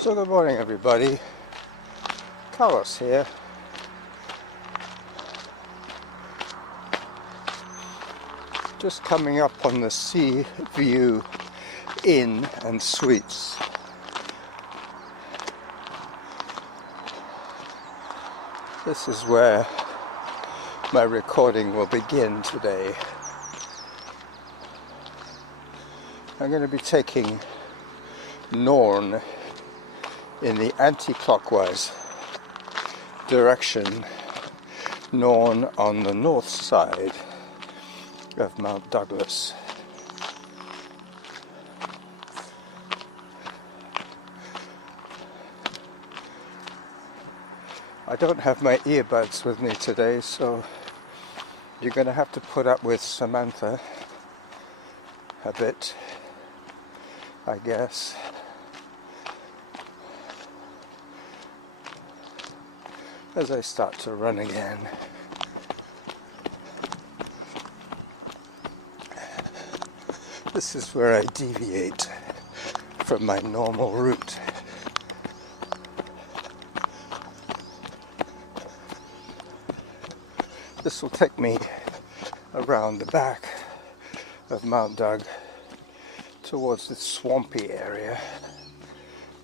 So good morning everybody, Carlos here. Just coming up on the Sea View Inn and Suites. This is where my recording will begin today. I'm going to be taking Norn in the anti-clockwise direction, Norn on the north side of Mount Douglas. I don't have my earbuds with me today, so you're going to have to put up with Samantha a bit, I guess. As I start to run again. This is where I deviate from my normal route. This will take me around the back of Mt. D towards the swampy area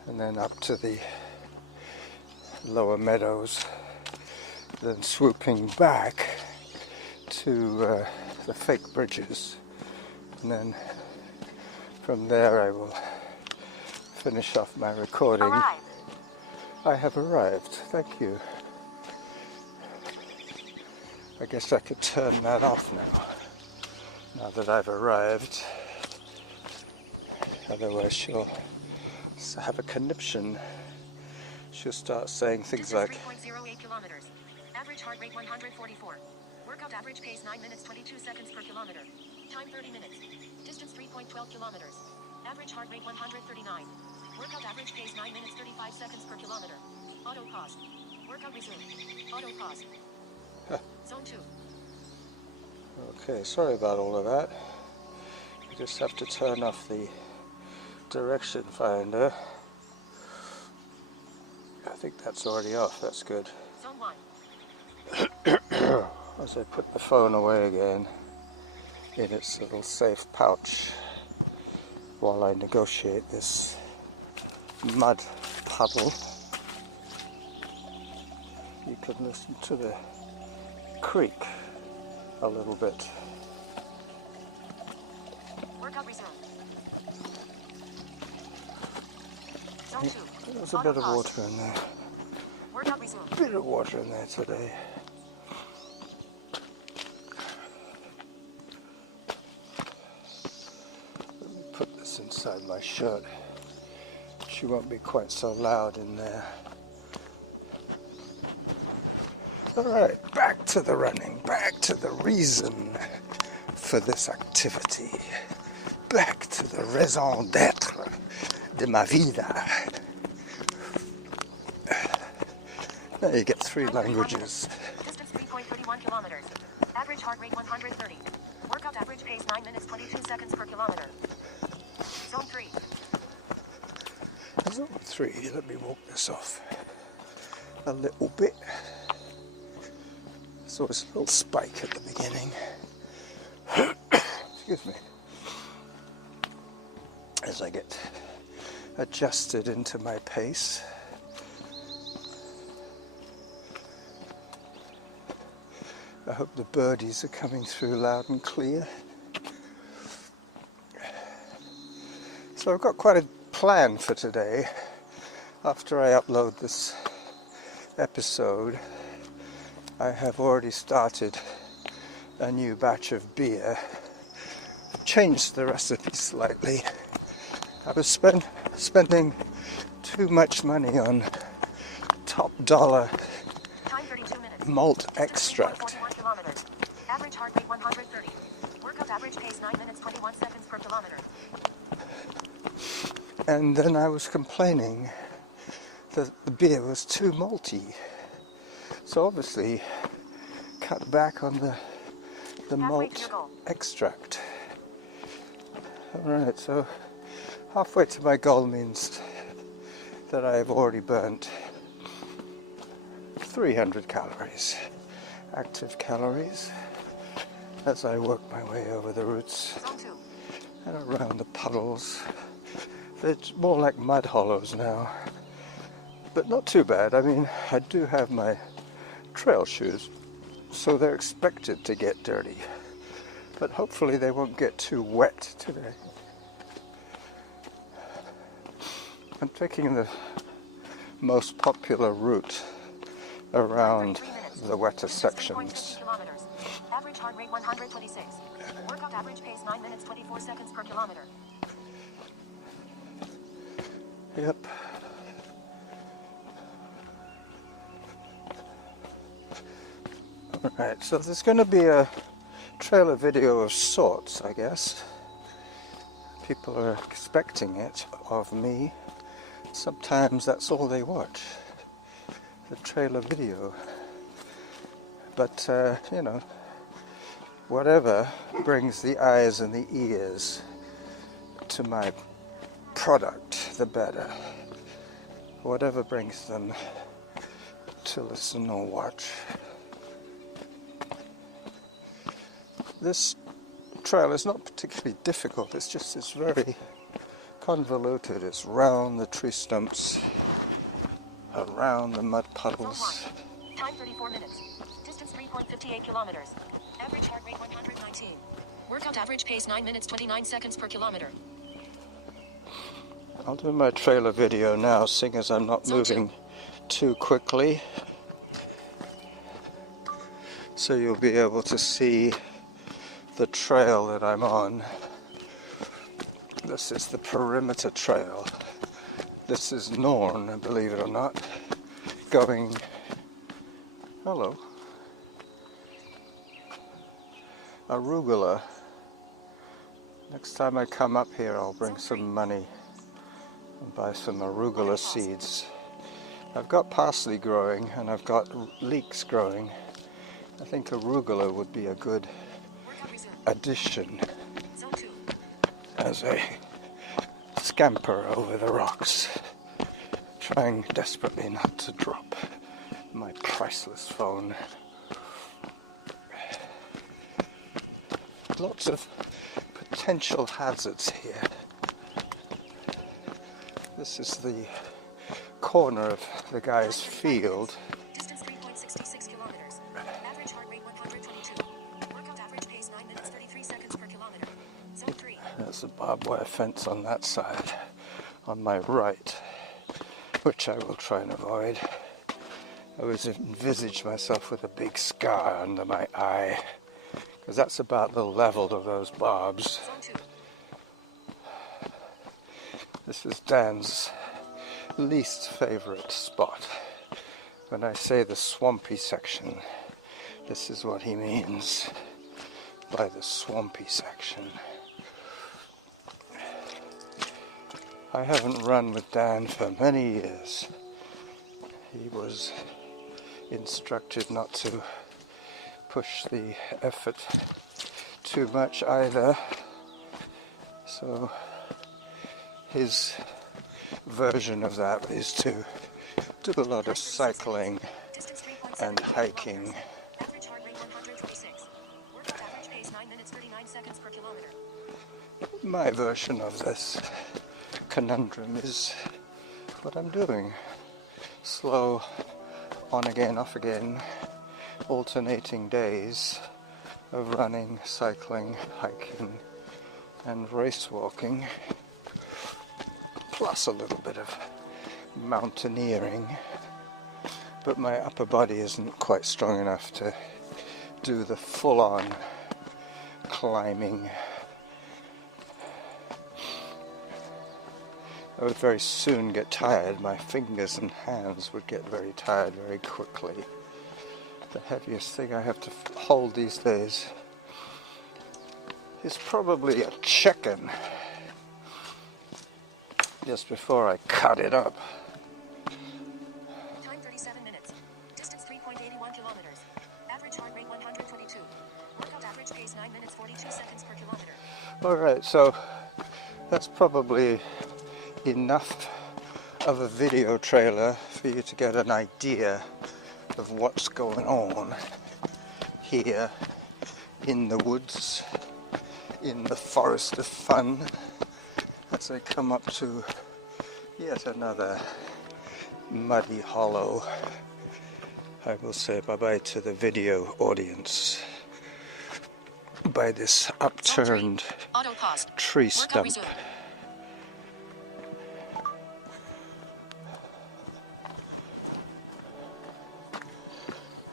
and then up to the lower meadows, then swooping back to the fake bridges, and then from there I will finish off my recording. Arrive. I have arrived, thank you. I guess I could turn that off now that I've arrived. Otherwise she'll have a conniption. She'll start saying things like 3.08 kilometers. Average heart rate 144. Workout average pace 9 minutes 22 seconds per kilometer. Time 30 minutes. Distance 3.12 kilometers. Average heart rate 139. Workout average pace 9 minutes 35 seconds per kilometer. Auto pause. Workout resumed. Auto pause. Zone 2. Okay, sorry about all of that. You just have to turn off the direction finder. I think that's already off, that's good. Zone 1. As I put the phone away again in its little safe pouch while I negotiate this mud puddle. You can listen to the creek a little bit. Workout resumed. Zone 2. There's a bit of water in there. Workout resumed. A bit of water in there today. Let me put this inside my shirt. She won't be quite so loud in there. Alright, back to the running, back to the reason for this activity, back to the raison d'être de ma vida. Now you get 3 languages. Distance 3.31 kilometers. Average heart rate 130. Workout average pace 9 minutes 22 seconds per kilometer. Zone 3. Zone 3, let me walk this off a little bit. So it's a little spike at the beginning. Excuse me. As I get adjusted into my pace. I hope the birdies are coming through loud and clear. So I've got quite a plan for today. After I upload this episode, I have already started a new batch of beer. Changed the recipe slightly. I was spending too much money on top dollar malt extract. Average heart rate 130. Workout average pace 9 minutes 21 seconds per kilometer. And then I was complaining that the beer was too malty. So obviously cut back on the malt extract. Alright, so halfway to my goal means that I've already burnt 300 calories, active calories, as I work my way over the routes and around the puddles. They're more like mud hollows now, but not too bad. I mean, I do have my trail shoes, so they're expected to get dirty, but hopefully they won't get too wet today. I'm taking the most popular route around the wetter sections. Average heart rate 126. Workout average pace 9 minutes 24 seconds per kilometer. Yep. Alright, so there's going to be a trailer video of sorts, I guess. People are expecting it of me. Sometimes that's all they watch, the trailer video. But, you know, whatever brings the eyes and the ears to my product, the better. Whatever brings them to listen or watch. This trail is not particularly difficult, it's very convoluted. It's round the tree stumps, around the mud puddles. Time 34 minutes. Distance 3.58 kilometers. Average heart rate 119. Workout average pace 9 minutes 29 seconds per kilometer. I'll do my trailer video now, seeing as I'm not moving too quickly. So you'll be able to see the trail that I'm on. This is the perimeter trail. This is Norn, believe it or not, going, hello, arugula. Next time I come up here, I'll bring some money and buy some arugula seeds. I've got parsley growing and I've got leeks growing. I think arugula would be a good addition as I scamper over the rocks, trying desperately not to drop my priceless phone. Lots of potential hazards here. This is the corner of the guy's field. Distance 3.66 kilometers. Average heart rate 122. Workout average pace 9 minutes 33 seconds per kilometer. Zone 3. There's a barbed wire fence on that side, on my right, which I will try and avoid. I always envisage myself with a big scar under my eye, because that's about the level of those barbs. This is Dan's least favorite spot. When I say the swampy section, this is what he means by the swampy section. I haven't run with Dan for many years. He was instructed not to push the effort too much either, so his version of that is to do a lot of cycling and hiking. Average heart rate 126. Workout average pace 9 minutes 39 seconds per kilometer. My version of this conundrum is what I'm doing. Slow, on again, off again, alternating days of running, cycling, hiking, and race walking, plus a little bit of mountaineering. But my upper body isn't quite strong enough to do the full-on climbing. I would very soon get tired. My fingers and hands would get very tired very quickly. The heaviest thing I have to hold these days is probably a chicken, just before I cut it up. Time 37 minutes. Distance 3.81 kilometers. Average heart rate 122. Workout average pace 9 minutes 42 seconds per kilometer. Alright, so that's probably enough of a video trailer for you to get an idea of what's going on here in the woods, in the forest of fun, as I come up to yet another muddy hollow. I will say bye-bye to the video audience by this upturned tree stump.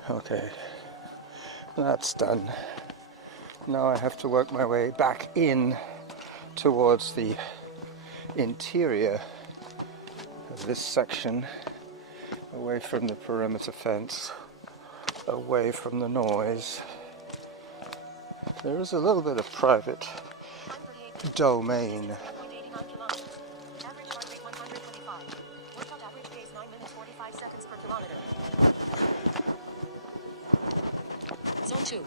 Okay, that's done. Now I have to work my way back in towards the interior of this section, away from the perimeter fence, away from the noise. There is a little bit of private domain. Zone 2.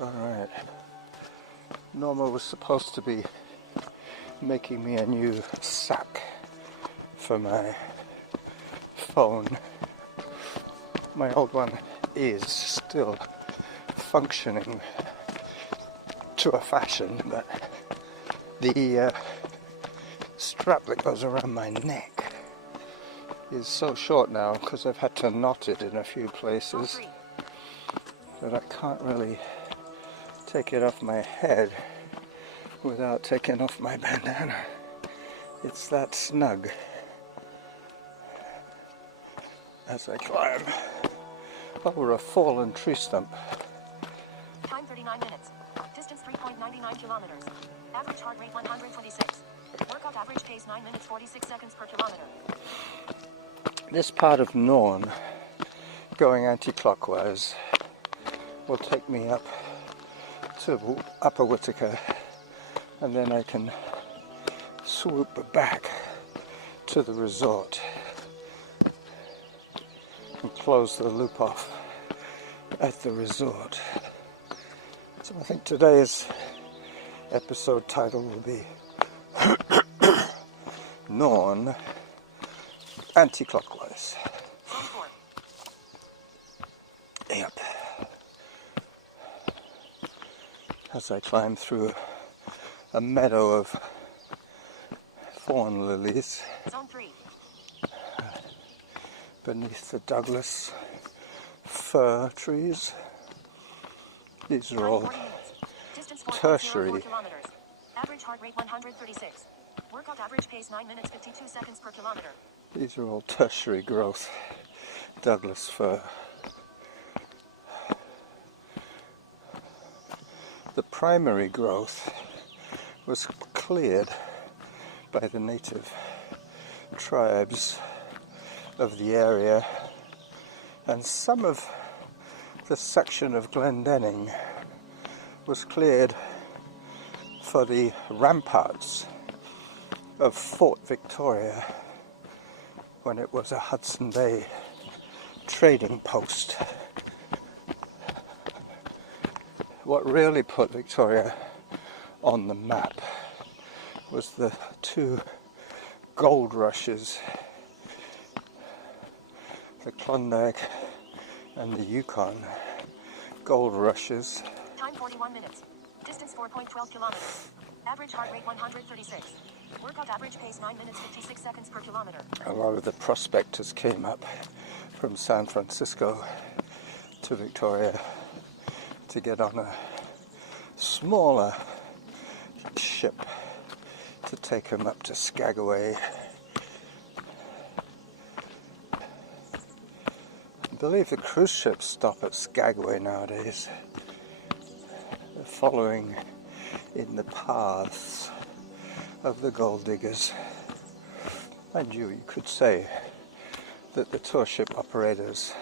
Alright. Norma was supposed to be making me a new sack for my phone. My old one is still functioning to a fashion, but the strap that goes around my neck is so short now because I've had to knot it in a few places that I can't really take it off my head without taking off my bandana. It's that snug as I climb over a fallen tree stump. Time 39 minutes. Distance 3.99 kilometers. Average heart rate 126. Workout average pace 9 minutes 46 seconds per kilometer. This part of Norn, going anti-clockwise, will take me up to Upper Whittaker, and then I can swoop back to the resort and close the loop off at the resort. So I think today's episode title will be Norn Anticlockwise. Yep. As I climb through a meadow of thorn lilies Zone 3. beneath the Douglas fir trees. These are all tertiary. Average heart rate 136. Workout average pace 9 minutes 52 seconds per kilometer. These are all tertiary growth Douglas fir. The primary growth was cleared by the native tribes of the area, and some of the section of Glendenning was cleared for the ramparts of Fort Victoria when it was a Hudson Bay trading post. What really put Victoria on the map was the two gold rushes, the Klondike and the Yukon gold rushes. Time 41 minutes. Distance 4.12 kilometers. Average heart rate 136. Workout average pace 9 minutes 56 seconds per kilometer. A lot of the prospectors came up from San Francisco to Victoria to get on a smaller ship to take them up to Skagway. I believe the cruise ships stop at Skagway nowadays. They're following in the paths of the gold diggers. Mind you, you could say that the tour ship operators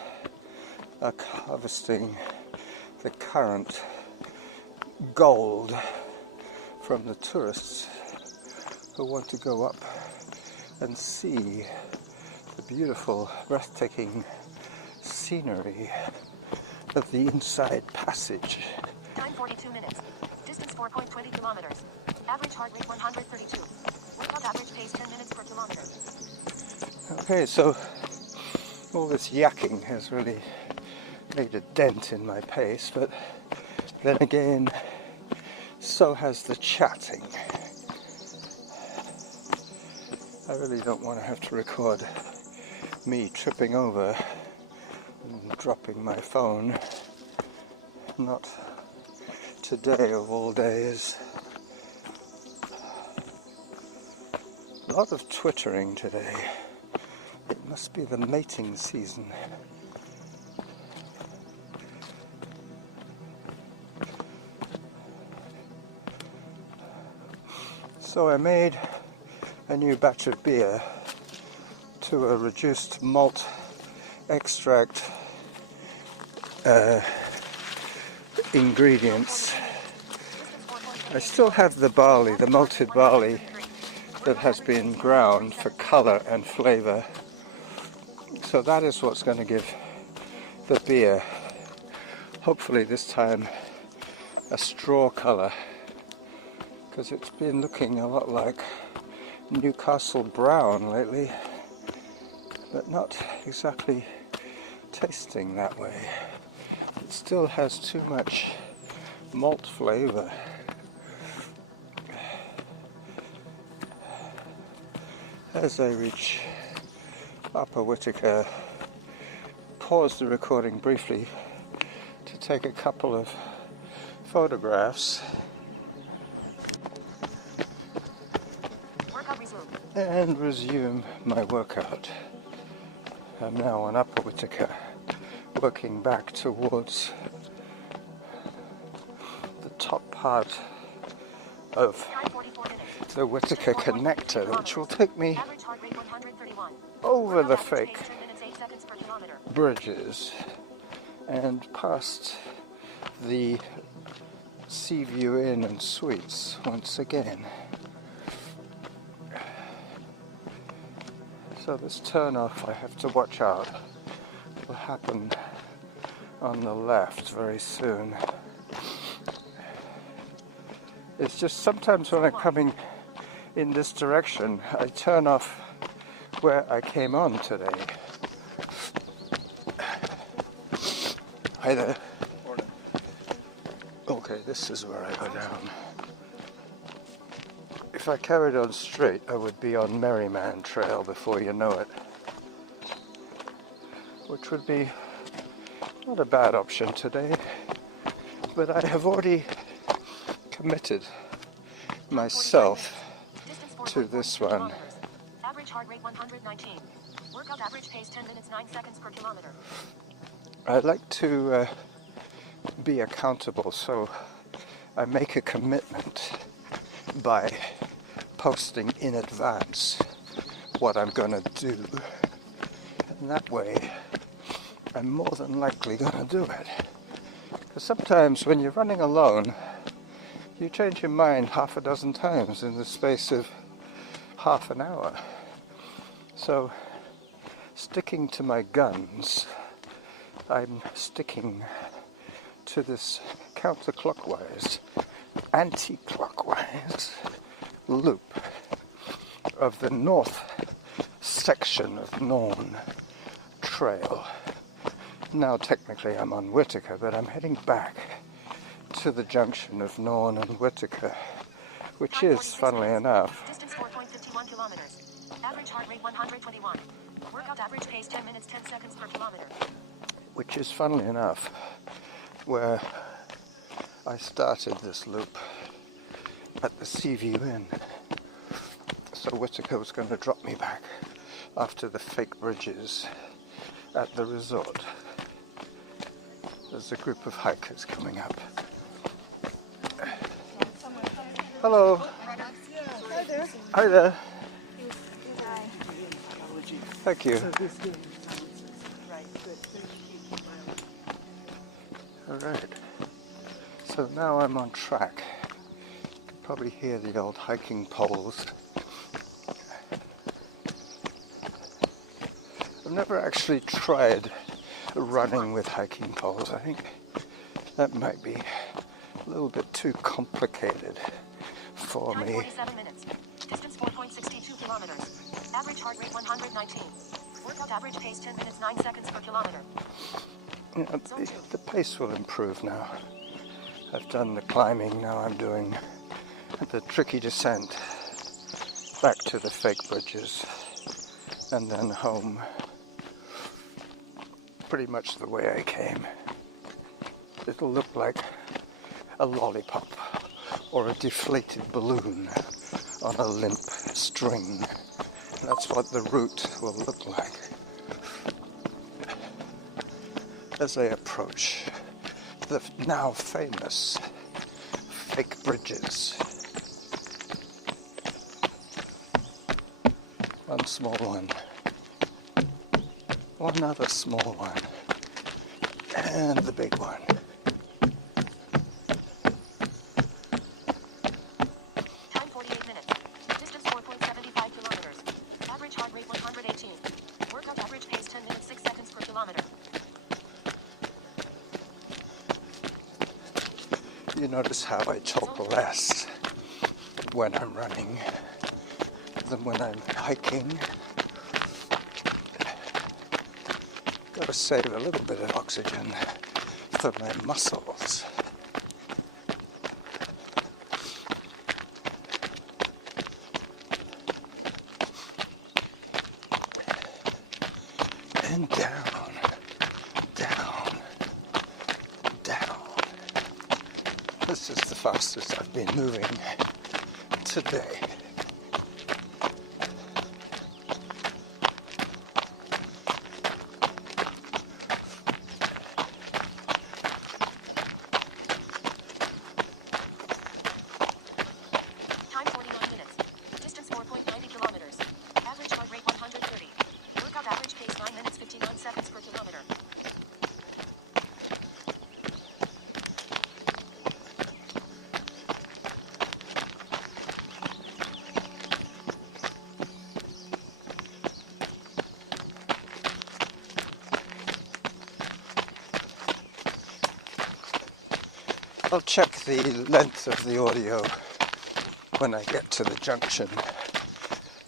are harvesting the current gold from the tourists who want to go up and see the beautiful, breathtaking scenery of the inside passage. Time 42 minutes. Distance 4.20 kilometers. Average heart rate 132. Workout average pace 10 minutes per kilometer. Okay, so all this yakking has really made a dent in my pace, but then again, so has the chatting. I really don't want to have to record me tripping over and dropping my phone. Not today of all days. A lot of twittering today. It must be the mating season. So I made a new batch of beer to a reduced malt extract ingredients. I still have the barley, the malted barley that has been ground for colour and flavour. So that is what's going to give the beer, hopefully this time, a straw colour, because it's been looking a lot like Newcastle brown lately, but not exactly tasting that way. It still has too much malt flavour. As I reach Upper Whittaker, pause the recording briefly to take a couple of photographs and resume my workout. I'm now on Upper Whittaker, working back towards the top part of the Whittaker connector, which will take me over the fake bridges and past the Sea View Inn and Suites once again. So this turn off, I have to watch out. It will happen on the left very soon. It's just sometimes when I'm coming in this direction, I turn off where I came on today. Hi there. Okay, this is where I go down. If I carried on straight, I would be on Norn Trail before you know it, which would be not a bad option today, but I have already committed myself to this one. Average heart rate 119. Workout average pace 10 minutes 9 seconds per kilometer. I like to be accountable, so I make a commitment by posting in advance what I'm going to do, and that way I'm more than likely going to do it. Because sometimes when you're running alone, you change your mind half a dozen times in the space of half an hour. So sticking to my guns, I'm sticking to this counterclockwise, anti-clockwise loop of the north section of Norn Trail. Now technically I'm on Whittaker, but I'm heading back to the junction of Norn and Whittaker, which is, funnily enough, distance 4.51 kilometers. Average heart rate 121. Workout average pace 10 minutes 10 seconds per kilometer. which is, funnily enough, where I started this loop at the Sea View Inn. So Whittaker was going to drop me back after the fake bridges at the resort. There's a group of hikers coming up. Hello. Hi there. Hi there. Hi. Thank you. Alright. So now I'm on track. You can probably hear the old hiking poles. I've never actually tried running with hiking poles. I think that might be a little bit too complicated for Time me. 47 minutes. Distance 4.62 kilometers. Average heart rate 119. Workout average pace 10 minutes 9 seconds per kilometer. You know, the pace will improve now. I've done the climbing, now I'm doing the tricky descent back to the fake bridges and then home pretty much the way I came. It'll look like a lollipop or a deflated balloon on a limp string. That's what the route will look like as I approach the now famous fake bridges. One small one, one other small one, and the big one. Time 48 minutes. Distance 4.75 kilometers. Average heart rate 118. Workout average pace 10 minutes 6 seconds per kilometer. You notice how I talk less when I'm running than when I'm hiking. Gotta save a little bit of oxygen for my muscles. And down, down, down. This is the fastest I've been moving today. Time 49 minutes. Distance 4.90 kilometers. Average heart rate 130. Workout average pace 9 minutes 59 seconds per kilometer. I'll check the length of the audio when I get to the junction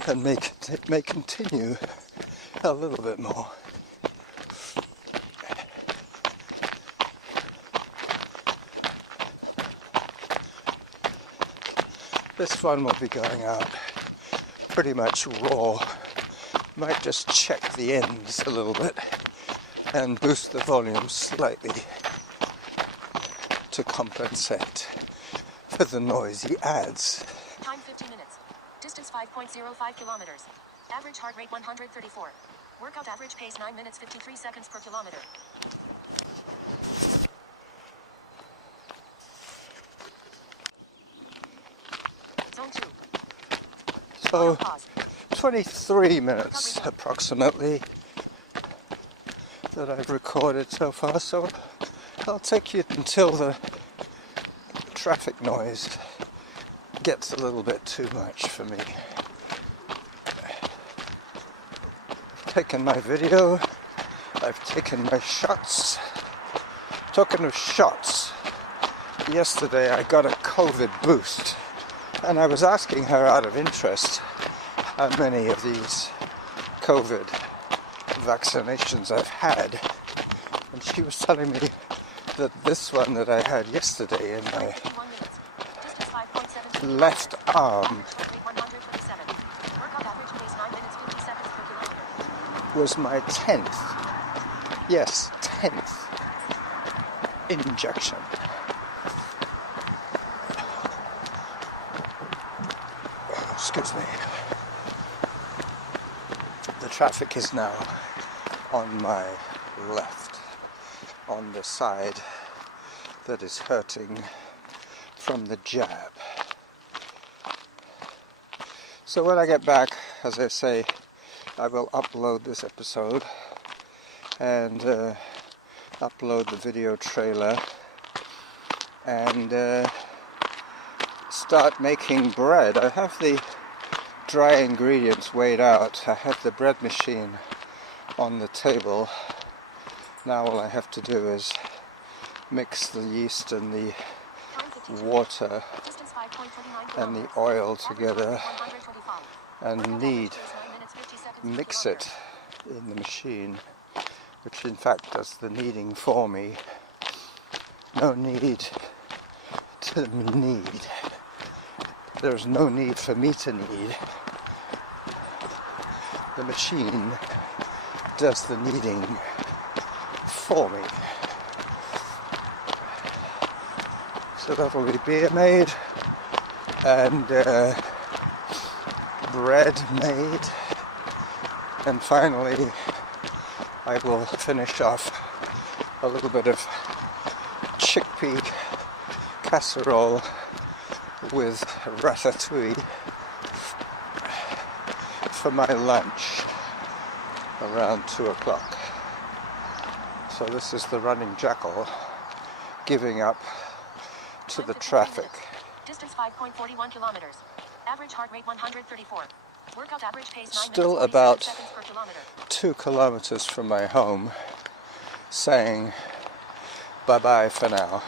and it may continue a little bit more. This one will be going out pretty much raw. Might just check the ends a little bit and boost the volume slightly to compensate for the noisy ads. Time 50 minutes. Distance 5.05 kilometers. Average heart rate 134. Workout average pace 9 minutes 53 seconds per kilometer. Zone 2. So Pause. 23 minutes approximately that I've recorded so far, so I'll take you until the traffic noise gets a little bit too much for me. I've taken my video, I've taken my shots. Talking of shots, yesterday I got a COVID boost, and I was asking her out of interest how many of these COVID vaccinations I've had, and she was telling me that this one that I had yesterday in my 51 minutes. Distance 5.72 left arm Heart rate 127. Workout average pace 9 minutes 50 seconds per kilometer. was my 10th, yes, 10th injection. Excuse me. The traffic is now on my left, on the side that is hurting from the jab. So when I get back, as I say, I will upload this episode and upload the video trailer and start making bread. I have the dry ingredients weighed out. I have the bread machine on the table. Now all I have to do is mix the yeast and the Time 52 water Distance and the oil together and knead, mix it in the machine, which in fact does the kneading for me. No need to knead. There's no need for me to knead. The machine does the kneading for me. So that'll be beer made and bread made, and finally I will finish off a little bit of chickpea casserole with ratatouille for my lunch around 2 o'clock. So this is the running Jackal giving up to the traffic. Distance 5.41 kilometers. Average heart rate 134. Workout average pace 9 Still minutes, about 27 seconds per kilometer. 2 kilometers from my home, saying bye-bye for now.